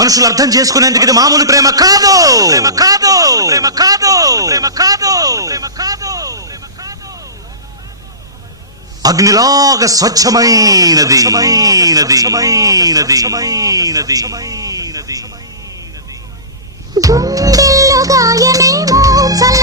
మనుషులు అర్థం చేసుకునేందుకు ఇది మామూలు ప్రేమ కాదు. అగ్నిలాగా స్వచ్ఛమైనది. గుండెల్లో గాయమేమో చల్ల